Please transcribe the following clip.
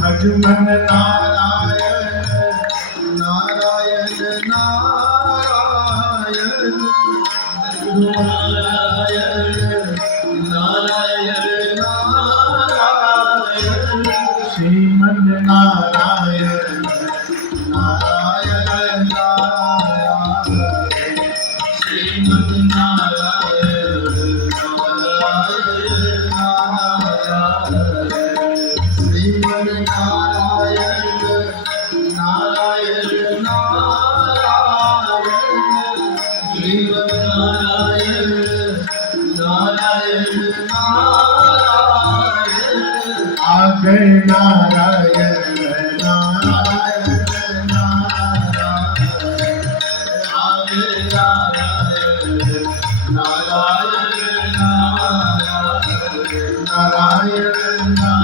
भजमन नारायण नारायण नारायण नारायण नारायण नारायण श्रीमन नारायण नारायण नारायण श्रीमन नारायण नारायण नारायण श्रीमन नारायण नारायण नारायण श्रीमन नारायण नारायण नारायण आगे नारायण नारायण नारायण आगे नारायण नारायण नारायण नारायण